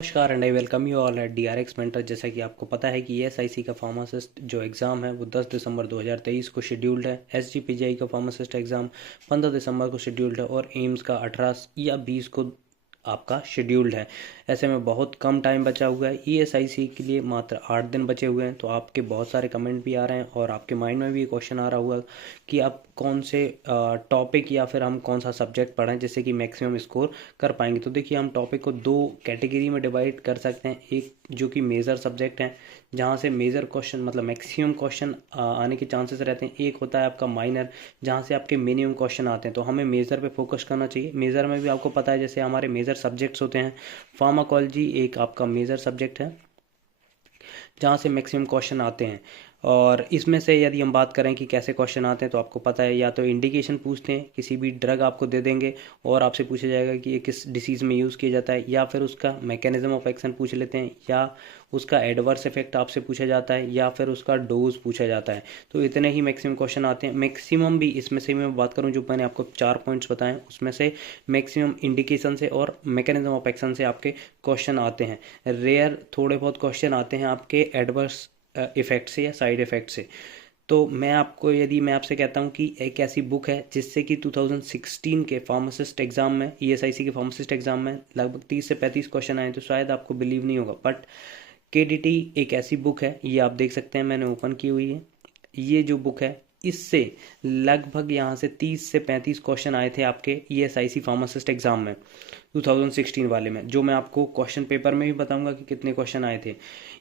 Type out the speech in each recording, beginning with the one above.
नमस्कार and I welcome you all at DRX mentor. जैसा कि आपको पता है कि ESIC का फार्मासिस्ट जो एग्ज़ाम है वो 10 दिसंबर 2023 को शेड्यूल्ड है। SGPGI का फार्मासिस्ट एग्ज़ाम 15 दिसंबर को शेड्यूल्ड है और एम्स का 18 या 20 को आपका शेड्यूल्ड है। ऐसे में बहुत कम टाइम बचा हुआ है। ESIC के लिए मात्र 8 दिन बचे हुए हैं। तो आपके बहुत सारे कमेंट भी आ रहे हैं और आपके माइंड में भी ये क्वेश्चन आ रहा होगा कि आप कौन से टॉपिक या फिर हम कौन सा सब्जेक्ट पढ़ें जिससे कि मैक्सिमम स्कोर कर पाएंगे। तो देखिए, हम टॉपिक को दो कैटेगरी में डिवाइड कर सकते हैं। एक जो कि मेजर सब्जेक्ट हैं, जहाँ से मेजर क्वेश्चन मतलब मैक्सिमम क्वेश्चन आने के चांसेस रहते हैं। एक होता है आपका माइनर, जहाँ से आपके मिनिमम क्वेश्चन आते हैं। तो हमें मेजर पे फोकस करना चाहिए। मेजर में भी आपको पता है, जैसे हमारे मेजर सब्जेक्ट्स होते हैं, फार्माकोलॉजी एक आपका मेजर सब्जेक्ट है जहाँ से मैक्सिमम क्वेश्चन आते हैं। और इसमें से यदि हम बात करें कि कैसे क्वेश्चन आते हैं, तो आपको पता है, या तो इंडिकेशन पूछते हैं, किसी भी ड्रग आपको दे देंगे और आपसे पूछा जाएगा कि ये किस डिसीज़ में यूज़ किया जाता है, या फिर उसका मैकेनिज्म ऑफ एक्शन पूछ लेते हैं, या उसका एडवर्स इफेक्ट आपसे पूछा जाता है, या फिर उसका डोज पूछा जाता है। तो इतने ही मैक्सिमम क्वेश्चन आते हैं। मैक्सिमम भी इसमें से मैं बात करूँ, जो मैंने आपको 4 पॉइंट्स बताएं, उसमें से मैक्सिमम इंडिकेशन से और मैकेनिज्म ऑफ एक्शन से आपके क्वेश्चन आते हैं। रेयर थोड़े बहुत क्वेश्चन आते हैं आपके एडवर्स इफेक्ट से या साइड इफेक्ट से। तो मैं आपसे कहता हूँ कि एक ऐसी बुक है जिससे कि 2016 के फार्मासिस्ट एग्जाम में, ESIC के फार्मासिस्ट एग्जाम में लगभग 30 से 35 क्वेश्चन आए। तो शायद आपको बिलीव नहीं होगा, बट KDT एक ऐसी बुक है, ये आप देख सकते हैं, मैंने ओपन की हुई है। ये जो बुक है, इससे लगभग यहाँ से 30 से 35 क्वेश्चन आए थे आपके ESIC फार्मासिस्ट एग्जाम में 2016 वाले में, जो मैं आपको क्वेश्चन पेपर में भी बताऊंगा कि कितने क्वेश्चन आए थे।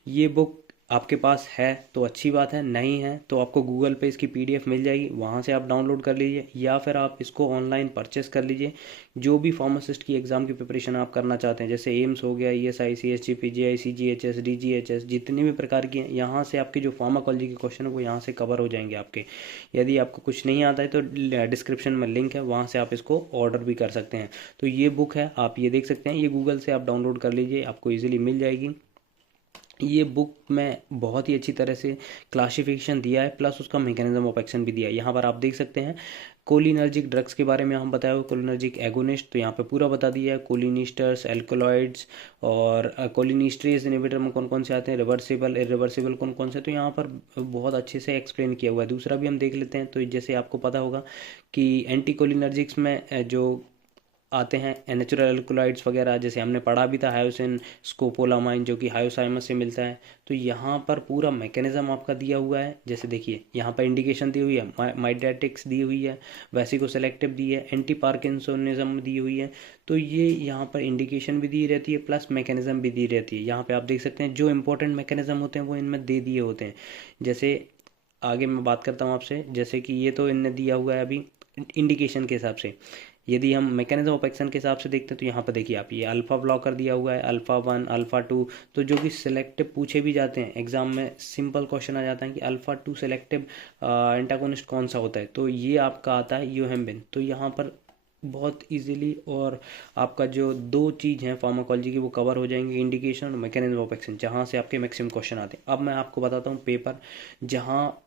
ये बुक आपके पास है तो अच्छी बात है, नहीं है तो आपको गूगल पे इसकी PDF मिल जाएगी, वहाँ से आप डाउनलोड कर लीजिए, या फिर आप इसको ऑनलाइन परचेस कर लीजिए। जो भी फार्मासिस्ट की एग्ज़ाम की प्रिपरेशन आप करना चाहते हैं, जैसे एम्स हो गया, ESIC, SGPGI, CGHS, DGHS, जितनी भी प्रकार की हैं, यहाँ से आपके जो फार्माकोलॉजी के क्वेश्चन है वो यहाँ से कवर हो जाएंगे आपके। यदि आपको कुछ नहीं आता है तो डिस्क्रिप्शन में लिंक है, वहाँ से आप इसको ऑर्डर भी कर सकते हैं। तो ये बुक है, आप ये देख सकते हैं, ये गूगल से आप डाउनलोड कर लीजिए, आपको ईजिली मिल जाएगी। ये बुक में बहुत ही अच्छी तरह से क्लासिफिकेशन दिया है, प्लस उसका मैकेनिज्म ऑफ एक्शन भी दिया है। यहाँ पर आप देख सकते हैं कोलिनर्जिक ड्रग्स के बारे में हम बताया हुआ, कोलिनर्जिक एगोनिस्ट, तो यहाँ पे पूरा बता दिया है। कोलिनिस्टर्स, एल्कोलॉइड्स और कोलिनिस्ट्रेज इनहिबिटर में कौन कौन से आते हैं, रिवर्सिबल, इरिवर्सिबल कौन कौन से, तो यहाँ पर बहुत अच्छे से एक्सप्लेन किया हुआ है। दूसरा भी हम देख लेते हैं। तो जैसे आपको पता होगा कि एंटी कोलिनर्जिक्स में जो आते हैं नेचुरल एल्कोलाइड्स वगैरह, जैसे हमने पढ़ा भी था, हायोसिन, स्कोपोलामाइन, जो कि हायोसाइमस से मिलता है। तो यहाँ पर पूरा मैकेनिज्म आपका दिया हुआ है। जैसे देखिए, यहाँ पर इंडिकेशन दी हुई है, माइडेटिक्स दी हुई है, वेसिको सेलेक्टिव दी है, एंटी पार्किंसोनिज्म दी हुई है। तो ये यहाँ पर इंडिकेशन भी दी रहती है, प्लस मैकेनिज्म भी दी रहती है। यहाँ पे आप देख सकते हैं जो इंपॉर्टेंट मैकेनिज्म होते हैं वो इनमें दे दिए होते हैं। जैसे आगे मैं बात करता हूँ आपसे, जैसे कि ये तो इनने दिया हुआ है अभी इंडिकेशन के हिसाब से। यदि हम मैकेनिज्म ऑफ एक्शन के हिसाब से देखते हैं, तो यहाँ पर देखिए आप, ये अल्फा ब्लॉकर दिया हुआ है, अल्फा 1, अल्फा 2। तो जो कि सिलेक्टिव पूछे भी जाते हैं एग्जाम में, सिंपल क्वेश्चन आ जाता है कि अल्फा 2 सेलेक्टिव एंटागोनिस्ट कौन सा होता है, तो ये आपका आता है यूहेम्बिन। तो यहाँ पर बहुत इजीली और आपका जो दो चीज़ हैं फार्माकोलॉजी की वो कवर हो जाएंगे, इंडिकेशन और मैकेनिज्म ऑफ एक्शन, जहाँ से आपके मैक्सिमम क्वेश्चन आते हैं। अब मैं आपको बताता हूँ पेपर, जहाँ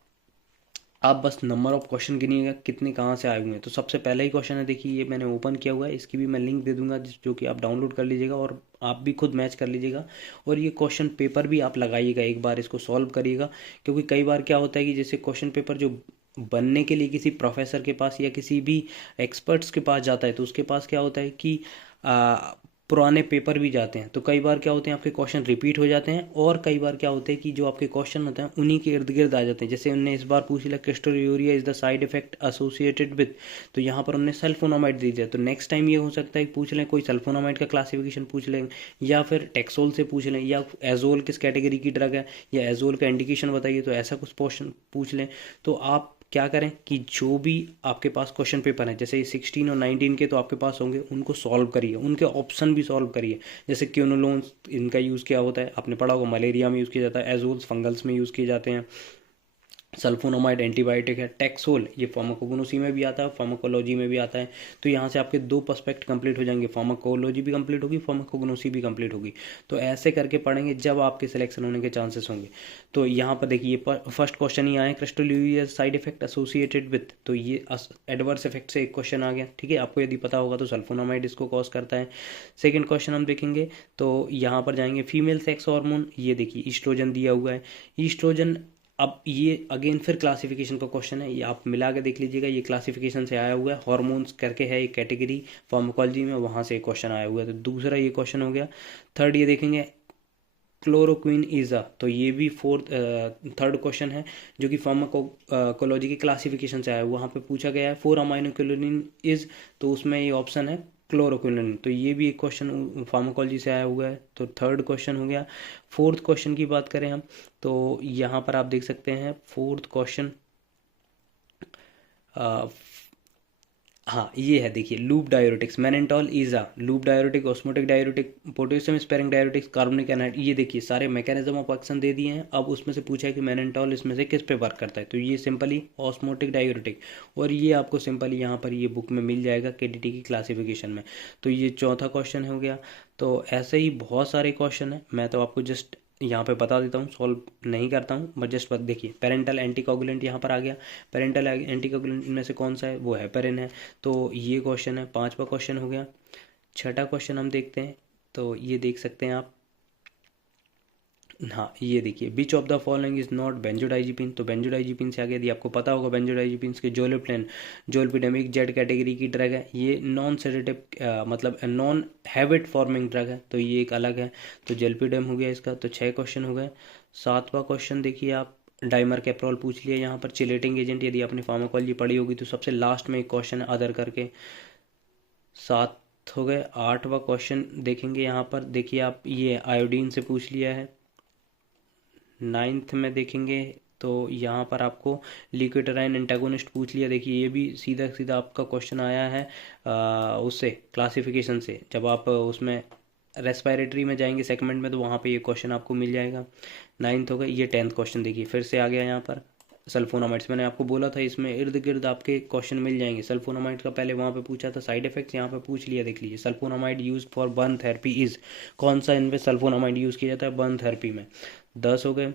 आप बस नंबर ऑफ क्वेश्चन गिनिएगा कितने कहाँ से आए हुए हैं। तो सबसे पहला ही क्वेश्चन है, देखिए ये मैंने ओपन किया हुआ है, इसकी भी मैं लिंक दे दूंगा, जो कि आप डाउनलोड कर लीजिएगा और आप भी खुद मैच कर लीजिएगा। और ये क्वेश्चन पेपर भी आप लगाइएगा, एक बार इसको सॉल्व करिएगा। क्योंकि कई बार क्या होता है कि जैसे क्वेश्चन पेपर जो बनने के लिए किसी प्रोफेसर के पास या किसी भी एक्सपर्ट्स के पास जाता है, तो उसके पास क्या होता है कि पुराने पेपर भी जाते हैं। तो कई बार क्या होते हैं, आपके क्वेश्चन रिपीट हो जाते हैं, और कई बार क्या होते हैं कि जो आपके क्वेश्चन होते हैं उन्हीं के इर्द गिर्द आ जाते हैं। जैसे उन्होंने इस बार पूछ लिया crystalluria is the side effect associated with, तो यहाँ पर उन्होंने सल्फोनामाइड दे दिया। तो नेक्स्ट टाइम ये हो सकता है कि पूछ लें, कोई सल्फोनामाइड का क्लासिफिकेशन पूछ लें, या फिर टेक्सोल से पूछ लें, या एजोल किस कैटेगरी की ड्रग है, या एजोल का इंडिकेशन बताइए, तो ऐसा कुछ क्वेश्चन पूछ लें। तो आप क्या करें कि जो भी आपके पास क्वेश्चन पेपर है, जैसे 16 और 19 के तो आपके पास होंगे, उनको सॉल्व करिए, उनके ऑप्शन भी सॉल्व करिए। जैसे क्यूनोलोन्स, इनका यूज़ क्या होता है आपने पढ़ा होगा, मलेरिया में यूज़ किया जाता है। एजोल्स फंगल्स में यूज़ किए जाते हैं। सल्फोनामाइड एंटीबायोटिक है। टैक्सोल ये फार्माकोगनोसी में भी आता है, फार्माकोलॉजी में भी आता है। तो यहाँ से आपके 2 पर्सपेक्ट कंप्लीट हो जाएंगे, फार्माकोलॉजी भी कंप्लीट होगी, फार्माकोगनोसी भी कंप्लीट होगी। तो ऐसे करके पढ़ेंगे जब आपके सिलेक्शन होने के चांसेस होंगे। तो यहाँ पर देखिए फर्स्ट क्वेश्चन ही आए, क्रिस्टोल्यूरिया साइड इफेक्ट एसोसिएटेड विथ, तो ये एडवर्स इफेक्ट से एक क्वेश्चन आ गया, ठीक है। आपको यदि पता होगा तो सल्फोनामाइड इसको कॉज करता है। सेकेंड क्वेश्चन हम देखेंगे तो यहाँ पर जाएंगे फीमेल सेक्स हार्मोन, ये देखिए ईस्ट्रोजन दिया हुआ है। ईस्ट्रोजन, अब ये अगेन फिर क्लासिफिकेशन का क्वेश्चन है, ये आप मिला के देख लीजिएगा, ये क्लासिफिकेशन से आया हुआ है, हॉर्मोन्स करके है एक कैटेगरी फार्माकोलॉजी में, वहाँ से एक क्वेश्चन आया हुआ है। तो दूसरा ये क्वेश्चन हो गया। थर्ड ये देखेंगे क्लोरोक्विन इज़ा, तो ये भी थर्ड क्वेश्चन है जो कि फार्माकोलॉजी की क्लासिफिकेशन से आया है। वहाँ पे पूछा गया है 4-अमाइनोक्लोरिन इज, तो उसमें ये ऑप्शन है क्लोरोक्विन, तो ये भी एक क्वेश्चन फार्माकोलॉजी से आया हुआ है। तो थर्ड क्वेश्चन हो गया। फोर्थ क्वेश्चन की बात करें हम, तो यहाँ पर आप देख सकते हैं फोर्थ क्वेश्चन, हाँ ये है, देखिए loop diuretics, mannitol is a, loop diuretic, osmotic diuretic, potassium sparing diuretics, carbonic anhydrase, ये देखिए सारे मैकेनिज्म ऑफ एक्शन दे दिए हैं। अब उसमें से पूछा है कि मैनेंटॉल इसमें से किस पे वर्क करता है, तो ये सिंपली ऑस्मोटिक डायूरेटिक, और ये आपको सिंपली यहाँ पर ये बुक में मिल जाएगा केडीटी की क्लासिफिकेशन में। तो ये चौथा क्वेश्चन हो गया। तो ऐसे ही बहुत सारे क्वेश्चन हैं, मैं तो आपको जस्ट यहाँ पे बता देता हूँ, सॉल्व नहीं करता हूँ, बट जस्ट देखिए पेरेंटल एंटीकोगुलेंट यहाँ पर आ गया। पेरेंटल एंटीकोगुलेंट में से कौन सा है, वो हेपेरिन है। तो ये क्वेश्चन है, पांचवा क्वेश्चन हो गया। छठा क्वेश्चन हम देखते हैं, तो ये देख सकते हैं आप, हाँ ये देखिए which of the following is not benzodiazepine, तो बेंजोडाइजिपिन से आगे यदि आपको पता होगा बेंजोडाइजिपिन के जोलिप्लेन, जोलपिडेमिक जेड कैटेगरी की ड्रग है, ये नॉन सेडेटिव मतलब नॉन हैबिट फॉर्मिंग ड्रग है, तो ये एक अलग है। तो जोलपिडेम हो गया इसका, तो 6 क्वेश्चन हो गए। सातवां क्वेश्चन देखिए आप, डाइमर कैप्रोल पूछ लिया यहाँ पर, चिलेटिंग एजेंट, यदि आपने फार्माकोलॉजी पढ़ी होगी तो सबसे लास्ट में एक क्वेश्चन है अदर करके। 7 हो गए। 8वां क्वेश्चन देखेंगे यहाँ पर, देखिए आप ये आयोडीन से पूछ लिया है। 9th में देखेंगे तो यहाँ पर आपको लिक्विटराइन एंटागोनिस्ट पूछ लिया, देखिए ये भी सीधा सीधा आपका क्वेश्चन आया है उससे क्लासिफिकेशन से, जब आप उसमें रेस्पिरेटरी में जाएंगे सेगमेंट में तो वहाँ पे ये क्वेश्चन आपको मिल जाएगा। 9th हो गया। ये 10th क्वेश्चन देखिए फिर से आ गया यहाँ पर, सल्फोनामाइड्स, मैंने आपको बोला था इसमें इर्द गिर्द आपके क्वेश्चन मिल जाएंगे। सल्फोनामाइड का पहले वहाँ पे पूछा था, साइड इफेक्ट्स यहाँ पे पूछ लिया, देख लीजिए sulphonamide use for burn therapy is, कौन सा इनमें सल्फोनामाइड यूज़ किया जाता है बर्न थेरेपी में। 10 हो गए।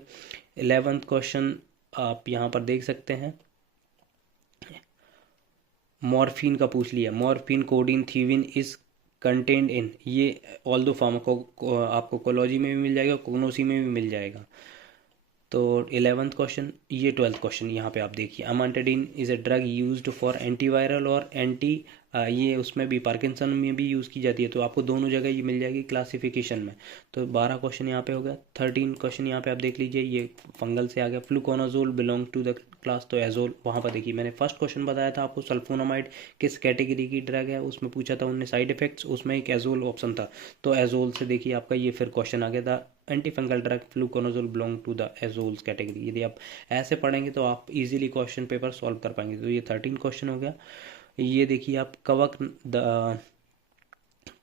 11th क्वेश्चन आप यहाँ पर देख सकते हैं, मॉर्फिन का पूछ लिया, मॉर्फिन कोडीन थीविन इज कंटेंड इन, ये ऑल दो फार्माको आपको कोलॉजी में भी मिल जाएगा, कोग्नोसी में भी मिल जाएगा। तो 11th क्वेश्चन। ये 12th क्वेश्चन यहाँ पे आप देखिए, amantadine is a drug used for antiviral और एंटी, ये उसमें भी पार्किंसन में भी यूज़ की जाती है, तो आपको दोनों जगह ये मिल जाएगी क्लासिफिकेशन में। तो 12 क्वेश्चन यहाँ पे हो गया। 13 क्वेश्चन यहाँ पे आप देख लीजिए, ये फंगल से आ गया, fluconazole belong to the class, तो एजोल, वहाँ पर देखिए मैंने फर्स्ट क्वेश्चन बताया था आपको सल्फोनामाइड किस कैटेगरी की ड्रग है, उसमें पूछा था उनने साइड इफेक्ट्स, उसमें एक एजोल ऑप्शन था, तो एजोल से देखिए आपका ये फिर क्वेश्चन आ गया था, anti fungal drug fluconazole belong to the azoles category. यदि आप ऐसे पढ़ेंगे तो आप इजीली क्वेश्चन पेपर सॉल्व कर पाएंगे। तो ये 13 क्वेश्चन हो गया। ये देखिए आप कवक द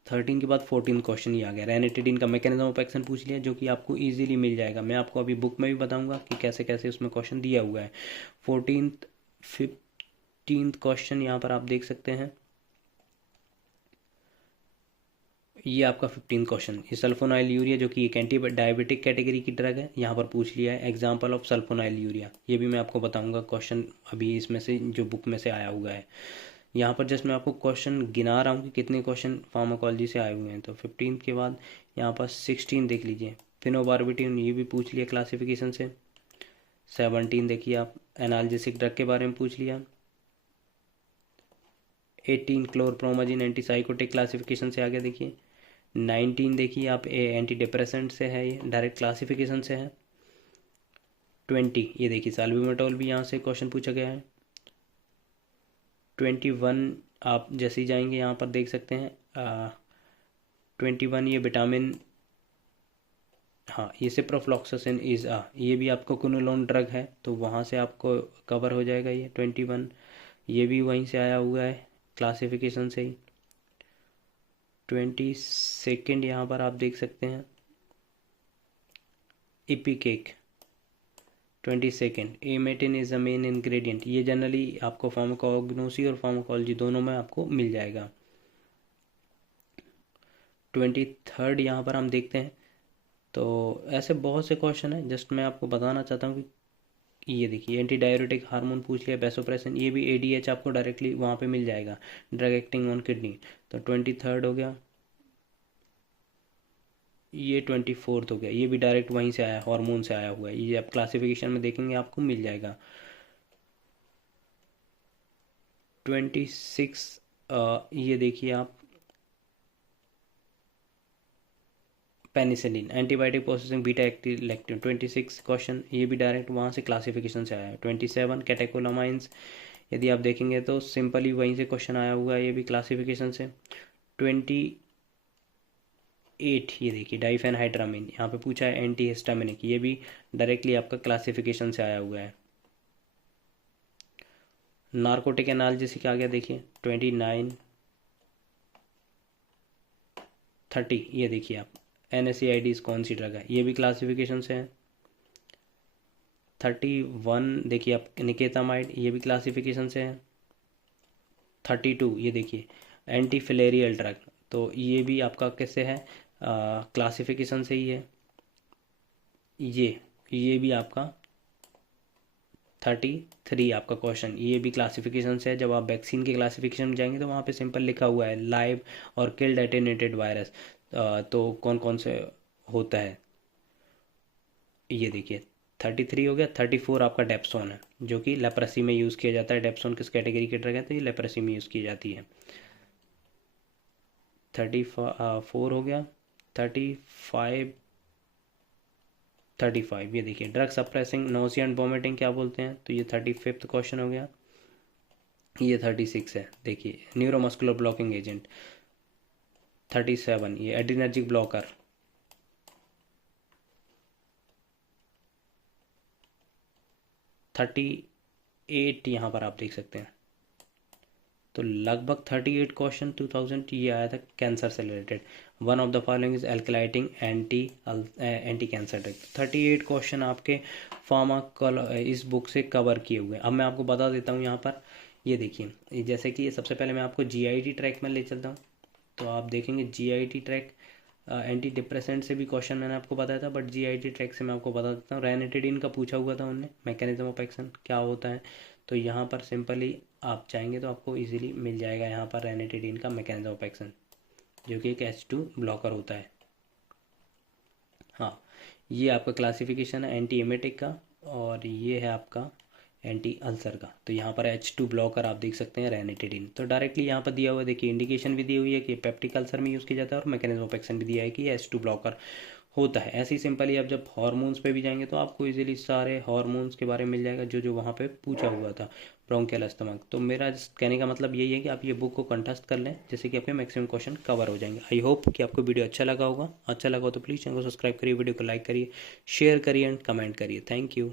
13 के बाद 14 क्वेश्चन ही आ गया, रेनिटिडिन का मैकेनिज्म ऑफ एक्शन पूछ लिया, जो कि आपको इजीली मिल जाएगा, मैं आपको अभी बुक में भी बताऊंगा कि कैसे कैसे उसमें क्वेश्चन दिया हुआ है। 14th 15th क्वेश्चन यहाँ पर आप देख सकते हैं, ये आपका 15 क्वेश्चन, ये सल्फोनाइल यूरिया जो कि एक एंटी डायबिटिक कैटेगरी की ड्रग है, यहाँ पर पूछ लिया है एग्जांपल ऑफ सल्फोनाइल यूरिया, ये भी मैं आपको बताऊंगा क्वेश्चन अभी इसमें से जो बुक में से आया हुआ है। यहाँ पर जस्ट मैं आपको क्वेश्चन गिना रहा हूँ कि कितने क्वेश्चन फार्माकोलॉजी से आए हुए हैं। तो 15 के बाद यहाँ पर 16 देख लीजिए, फिनोबार्बिटइन, ये भी पूछ लिया क्लासिफिकेशन से। 17 देखिए आप, एनाल्जेसिक ड्रग के बारे में पूछ लिया। 18 क्लोरप्रोमाजिन एंटीसाइकोटिक क्लासिफिकेशन से आ गया देखिए। 19 देखिए आप, एंटी डिप्रेसेंट से है, ये डायरेक्ट क्लासिफिकेशन से है। 20 ये देखिए साल्ब्यूमेटॉल भी यहाँ से क्वेश्चन पूछा गया है। 21 आप जैसे ही जाएंगे यहाँ पर देख सकते हैं 21 ये विटामिन, हाँ ये सिप्रोफ्लॉक्सासिन इज ये भी आपको क्विनोलोन ड्रग है, तो वहाँ से आपको कवर हो जाएगा ये 21, ये भी वहीं से आया हुआ है क्लासिफिकेशन से ही। 22 यहाँ पर आप देख सकते हैं ipecac, 22 एमेटिन is the main ingredient, ये जनरली आपको फार्माकोग्नोसी और फार्माकोलॉजी दोनों में आपको मिल जाएगा। 23 यहाँ पर हम देखते हैं, तो ऐसे बहुत से क्वेश्चन हैं, जस्ट मैं आपको बताना चाहता हूँ कि ये देखिए एंटी डायरेटिक हार्मोन पूछ लिया, वैसोप्रेसिन, ये भी ADH आपको डायरेक्टली वहाँ पे मिल जाएगा, ड्रग एक्टिंग ऑन किडनी। तो 23 हो गया, ये 24 हो गया, ये भी डायरेक्ट वहीं से आया, हार्मोन से आया हुआ है, ये आप क्लासिफिकेशन में देखेंगे आपको मिल जाएगा। 26 ये देखिए आप, पेनिसिलिन एंटीबायोटिक प्रोसेसिंग बीटा एक्टिलेक्टिन। 26 क्वेश्चन, ये भी डायरेक्ट वहाँ से क्लासिफिकेशन से आया है। 27 कैटेकोलामाइंस, यदि आप देखेंगे तो सिंपली वहीं से क्वेश्चन आया हुआ है, ये भी क्लासिफिकेशन से। 28 ये देखिए डाइफेनहाइड्रामिन, यहाँ पे पूछा है एंटी हिस्टामिनिक, ये भी डायरेक्टली आपका क्लासिफिकेशन से आया हुआ है। नार्कोटिक एनाल्जेसिक आ गया, देखिए 29 30, ये देखिए आप NSAIDs कौन सी ड्रग है, ये भी क्लासिफिकेशन से है। 31 देखिए आप निकेतामाइड, ये भी क्लासिफिकेशन से है। 32 ये देखिए एंटी फिलेरियल ड्रग, तो ये भी आपका कैसे है, क्लासिफिकेशन से ही है। ये भी आपका 33 आपका क्वेश्चन, ये भी क्लासिफिकेशन से है। जब आप वैक्सीन के क्लासिफिकेशन में जाएंगे तो वहाँ पे सिंपल लिखा हुआ है लाइव और किल्ड एटेन्यूएटेड वायरस, तो कौन कौन से होता है, ये देखिए 33 हो गया। 34 आपका डेप्सोन है, जो कि लेप्रेसी में यूज़ किया जाता है। डेप्सोन किस कैटेगरी के ड्रग है, तो ये लेप्रेसी में यूज़ की जाती है। 34 हो गया। 35 ये देखिए drug suppressing nausea and vomiting क्या बोलते हैं, तो ये 35 क्वेश्चन हो गया। ये 36 है, देखिए न्यूरोमस्कुलर ब्लॉकिंग एजेंट। 37 ये एड्रीनर्जिक ब्लॉकर। 38 यहाँ पर आप देख सकते हैं, तो लगभग 38 क्वेश्चन 2000 ये आया था कैंसर से related. One of the following is alkylating anti cancer drug. 38 question आपके फार्माकोल इस बुक से कवर किए हुए हैं। अब मैं आपको बता देता हूँ यहाँ पर, ये देखिए जैसे कि सबसे पहले मैं आपको GIT ट्रैक में ले चलता हूँ, तो आप देखेंगे GIT ट्रैक एंटी डिप्रेसेंट से भी क्वेश्चन मैंने आपको बताया था, बट GIT ट्रैक से मैं आपको बता देता हूँ। रेनिटिडीन का पूछा हुआ था उनने, मैकेनिज्म ऑफ एक्शन क्या होता है, तो यहाँ पर सिंपली आप चाहेंगे तो आपको इजीली मिल जाएगा यहाँ पर रेनिटिडीन का मैकेनिज्म ऑफ एक्शन, जो कि एक H2 ब्लॉकर होता है। हाँ, ये आपका क्लासिफिकेशन है एंटी एमेटिक का, और ये है आपका एंटी अल्सर का। तो यहाँ पर H2 ब्लॉकर आप देख सकते हैं रेनिटिडीन, तो डायरेक्टली यहाँ पर दिया हुआ है, देखिए इंडिकेशन भी दी हुई है कि पेप्टिक अल्सर में यूज़ किया जाता है, और मैकेनिज्म ऑफ एक्शन भी दिया है कि H2 ब्लॉकर होता है। ऐसे ही सिंपली आप जब हार्मोन्स पे भी जाएंगे तो आपको इजीली सारे हार्मोन्स के बारे में मिल जाएगा, जो जो वहाँ पे पूछा हुआ था ब्रोंकियल अस्थमा। तो मेरा कहने का मतलब यही है कि आप ये बुक को कंठस्थ कर लें, जैसे कि आपके मैक्सिमम क्वेश्चन कवर हो जाएंगे। आई होप कि आपको वीडियो अच्छा लगा होगा। अच्छा लगा हो तो प्लीज़ चैनल को सब्सक्राइब करिए, वीडियो को लाइक करिए, शेयर करिए एंड कमेंट करिए। Thank you.